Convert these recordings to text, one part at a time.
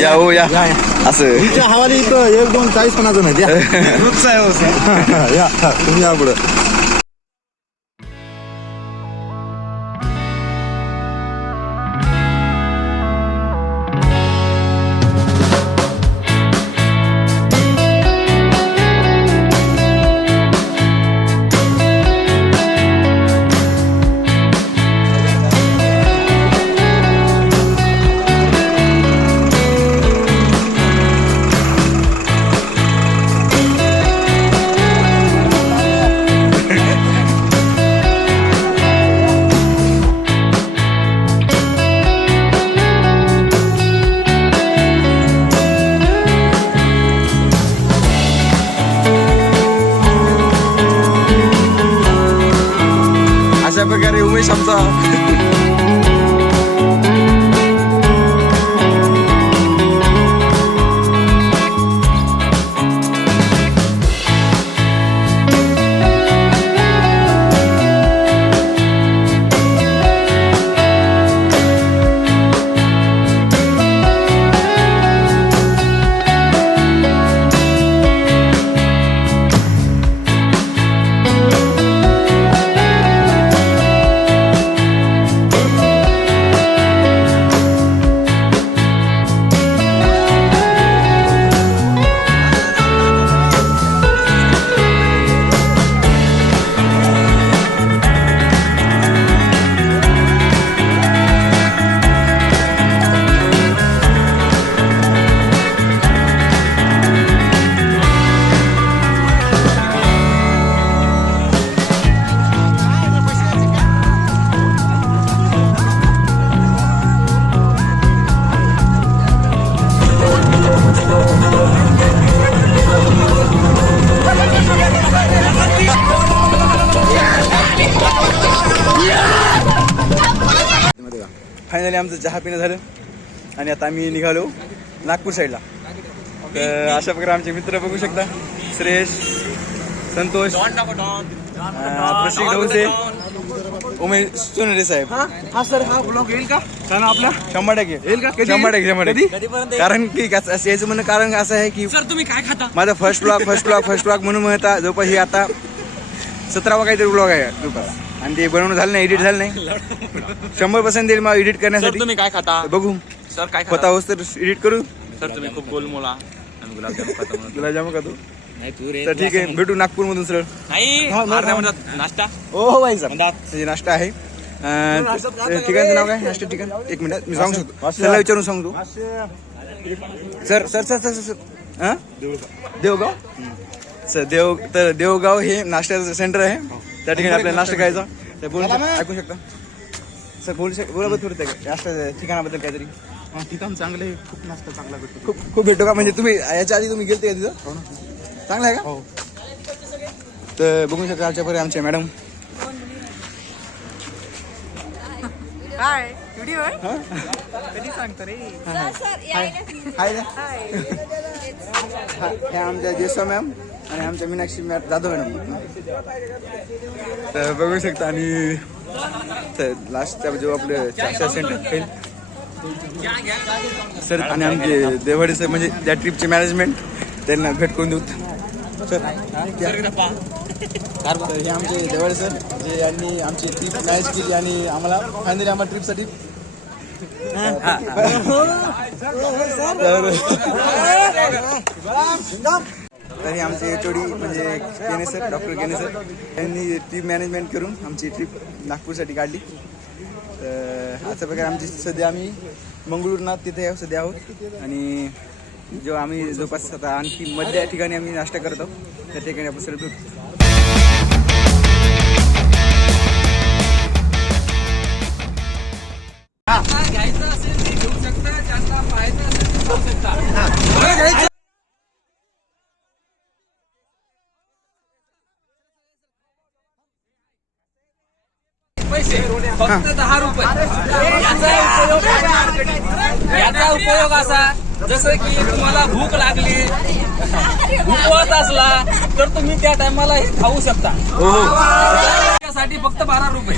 या हो या असं तुमच्या हवाली इथं 1 2 40 50 जण आहेत या तुम्ही या पुढं. अशा प्रकारे उमेश आमचा फायनली आमचं चहा पिणं झालं आणि आता आम्ही निघालो नागपूर साईडला. तर अशा प्रकारे आमचे मित्र बघू शकता, श्रेयश, संतोष, प्रशिक ढवसे, उमेश सोनरे साहेब. हा सर हा ब्लॉग येईल का आपला 100% येईल का? 100%. कारण की याचं म्हणणं कारण असं आहे की सर तुम्ही काय खाता? माझा फर्स्ट ब्लॉग म्हणून म्हणता जवळपास हे आता 17वा काहीतरी ब्लॉग आहे जवळपास आणि ते बनवणं झालं नाही, एडिट झालं नाही. 100% देईल मला एडिट करण्यासाठी. तुम्ही काय खाता? बघू सर काय स्वतः होस तर एडिट करू. सर तुम्ही खूप गोलमोला गुलाबजाम खाता म्हणून. गुलाबजाम खातो नाही तू रे तर ठीक आहे, भेटू नागपूर मधून सरळ. नाही म्हणतात नाश्ता. हो भाई सर, नाश्ता आहे. ठिकाणचं नाव काय नाश्ता ठिकाण? 1 मिनिट मी सांगू शकतो, त्याला विचारून सांगतो. Sir sir sir sir sir हां देवगाव सर देवगाव हे नाश्त्याचं सेंटर आहे. त्या ठिकाणी आपल्याला नाश्ता करायचा. तर बोलू ऐकू शकता सर, बोला थोडं त्या नाश्ता ठिकाणाबद्दल काहीतरी. ठिकाण चांगलं आहे, खूप नाश्ता चांगला भेटतो. खूप भेटतो का? म्हणजे तुम्ही याच्या आधी तुम्ही गेलते का तिथं? चांगलं आहे का? हो. तर बघू शकता आमच्यापर्यंत आमचे मॅडम. हाय व्हिडिओ आहे कधी सांगतो रे. हाय हे आमच्या जेसा मॅम आणि आमच्या मीनाक्षी मॅम जाधव मॅडम. तर बघू शकता आणि लास्टचा जो आपलं चारशा सेंटर सर आणि आमचे देवाडे सर म्हणजे त्या ट्रिपचे मॅनेजमेंट त्यांना भेट करून देऊ. सर हे आमचे देवाडे सर जे यांनी आमची ट्रिप मॅनेज केली आणि आम्हाला फायनली आम्हाला ट्रिपसाठी तरी आमचे एचओडी म्हणजे केने सर, डॉक्टर केने सर यांनी ट्रिप मॅनेजमेंट करून आमची ट्रिप नागपूरसाठी काढली. तर अशा प्रकारे आमची सध्या आम्ही मंगळूरनाथ तिथे सध्या आहोत आणि जो आम्ही जवळपास आता आणखी मध्य ठिकाणी आम्ही नाश्ता करत आहोत. त्या ठिकाणी आपण सर भेटू. घ्यायचं असेल ते घेऊ शकता, ज्यांना पाहायचं असेल ते घेऊ शकता. पैसे फक्त 10 रुपये. याचा उपयोग असा जसं की तुम्हाला भूक लागली, उपवास असला तर तुम्ही त्या टायमाला हे खाऊ शकता. त्यासाठी फक्त 12 रुपये.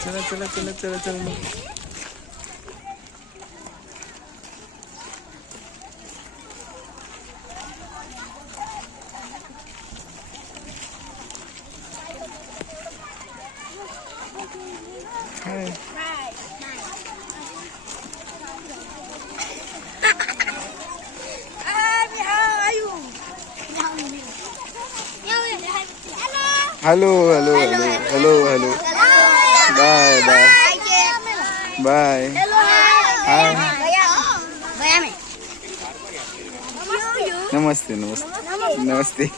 चला चला चला चला चला hello hello hello hello hello bye bye bye hi नमस्ते नमस्ते नमस्ते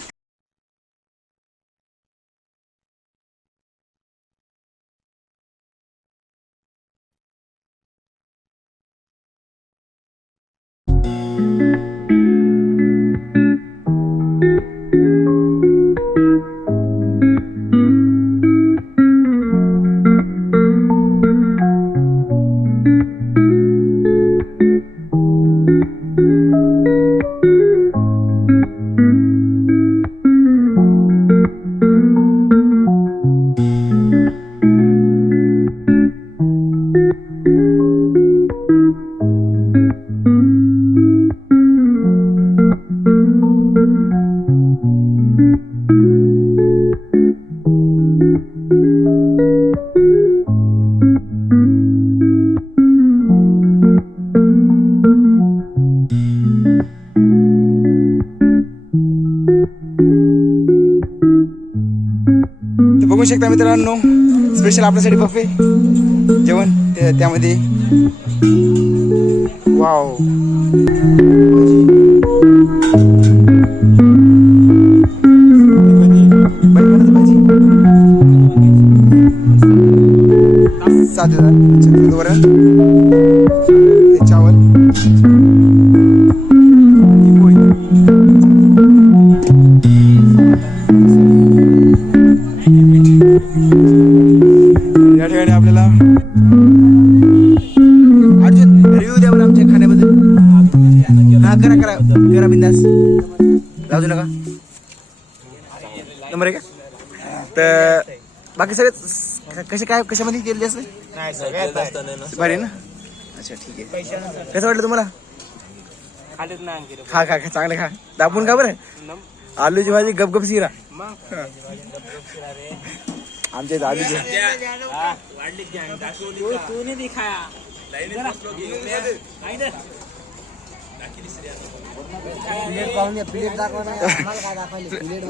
बघू शकता मित्रांनो, स्पेशल आपल्यासाठी बफे जेवण त्यामध्ये वाव वरण चावल या ठिकाणी आपल्याला अर्जुन रिव्ह्यू द्या बरं आमच्या खाण्याबद्दल. हा करा करा करा बिंदास राहू नका नंबर आहे का. तर बाकी सगळे कसे काय कशामध्ये केले असते भारी ना. अच्छा ठीक आहे. कसं वाटलं तुम्हाला. खा खा खा चांगलं खा दाबून खा बरं. आलूची भाजी गपगप शिरा आमच्या इथं आलूची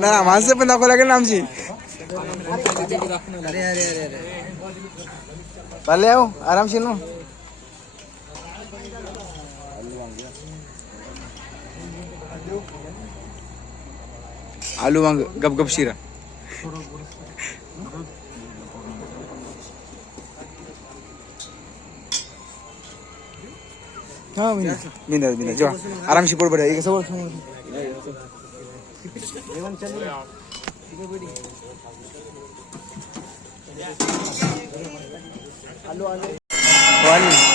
ना माणसं पण दाखवा लागेल ना आमची. चालले आहो आरामशीर ना. आलू वांग गपगप शिरा. हा बिंदास बिंदास जेव्हा आरामशी पोट भरा एक समोर आलो